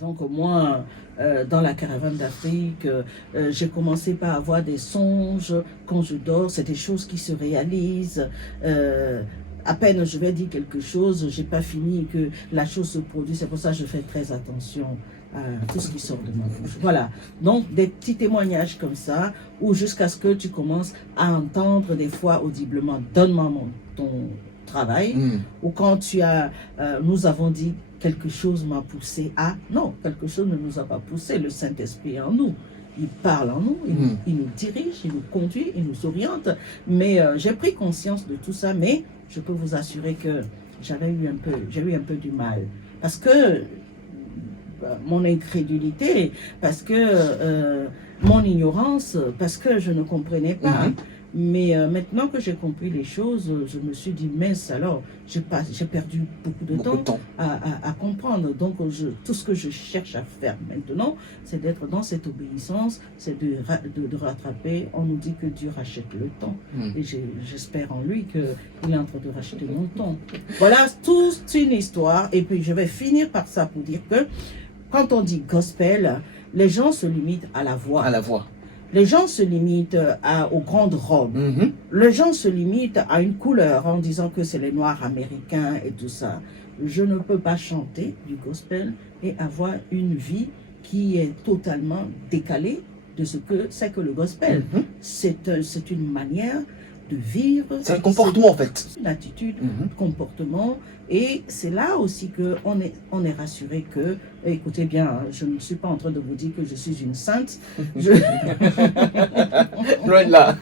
Donc moi, dans la caravane d'Afrique, j'ai commencé par avoir des songes quand je dors, c'est des choses qui se réalisent. À peine je vais dire quelque chose, j'ai pas fini que la chose se produit. C'est pour ça que je fais très attention à tout ce qui sort de ma bouche. Voilà. Donc des petits témoignages comme ça, ou jusqu'à ce que tu commences à entendre des fois audiblement, donne-moi ton travail, ou quand nous avons dit quelque chose m'a poussé à, non, quelque chose ne nous a pas poussé, le Saint-Esprit est en nous. Il parle en nous, il nous dirige, il nous conduit, il nous oriente. Mais j'ai pris conscience de tout ça, mais je peux vous assurer que j'ai eu un peu du mal. Parce que mon incrédulité, parce que mon ignorance, parce que je ne comprenais pas. Mais maintenant que j'ai compris les choses, je me suis dit, mince, alors, j'ai perdu beaucoup de temps à comprendre. Donc, tout ce que je cherche à faire maintenant, c'est d'être dans cette obéissance, c'est de rattraper. On nous dit que Dieu rachète le temps. Et j'espère en lui qu'il est en train de racheter mon temps. Voilà toute une histoire. Et puis, je vais finir par ça pour dire que quand on dit gospel, les gens se limitent à la voix. À la voix. Les gens se limitent aux grandes robes. Les gens se limitent à une couleur en disant que c'est les Noirs américains et tout ça. Je ne peux pas chanter du gospel et avoir une vie qui est totalement décalée de ce que c'est que le gospel. C'est une manière de vivre. C'est un comportement en fait. Une attitude, comportement. Et c'est là aussi qu'on est rassuré que, écoutez bien, je ne suis pas en train de vous dire que je suis une sainte. Loin de là.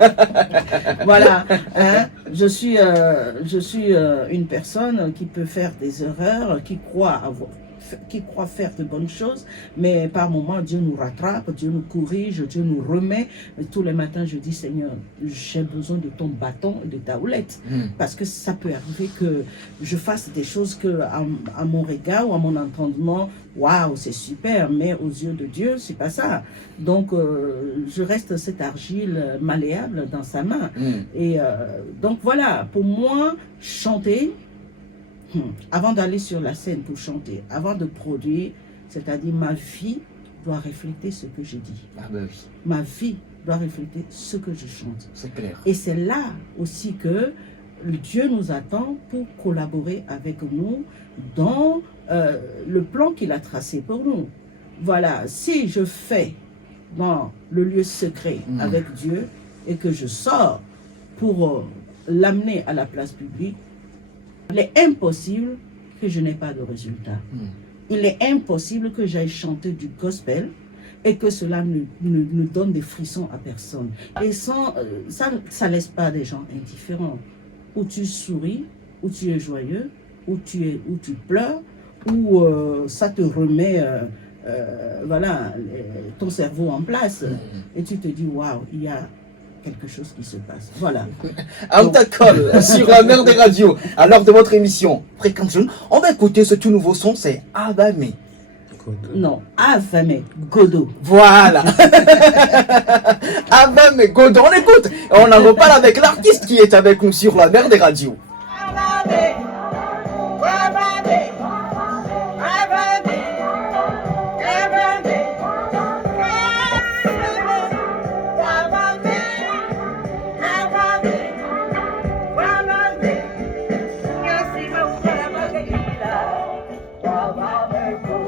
Voilà, hein, je suis une personne qui peut faire des erreurs, qui croit faire de bonnes choses, mais par moments, Dieu nous rattrape, Dieu nous corrige, Dieu nous remet. Tous les matins, je dis, Seigneur, j'ai besoin de ton bâton et de ta houlette, parce que ça peut arriver que je fasse des choses que, à mon regard ou à mon entendement, waouh, c'est super, mais aux yeux de Dieu, c'est pas ça. Donc, je reste cette argile malléable dans sa main. Et donc, voilà, pour moi, chanter, avant d'aller sur la scène pour chanter, avant de produire, c'est-à-dire ma vie doit refléter ce que je dis. Ah ben oui. Ma vie doit refléter ce que je chante. C'est clair. Et c'est là aussi que Dieu nous attend pour collaborer avec nous dans le plan qu'il a tracé pour nous. Voilà, si je fais dans le lieu secret avec Dieu et que je sors pour l'amener à la place publique, il est impossible que je n'ai pas de résultat. Il est impossible que j'aille chanter du gospel et que cela ne donne des frissons à personne. Et ça ne laisse pas des gens indifférents. Ou tu souris, ou tu es joyeux, ou tu pleures, ou ça te remet voilà, ton cerveau en place. Et tu te dis, waouh, il y a quelque chose qui se passe. Voilà. Amtakol sur la mer des radios. À l'heure de votre émission Fréquence Jeune, on va écouter ce tout nouveau son, c'est Abame. Non, Avame Godo. Voilà. Abame Godo. On écoute. On en reparle avec l'artiste qui est avec nous sur la mer des radios. Go.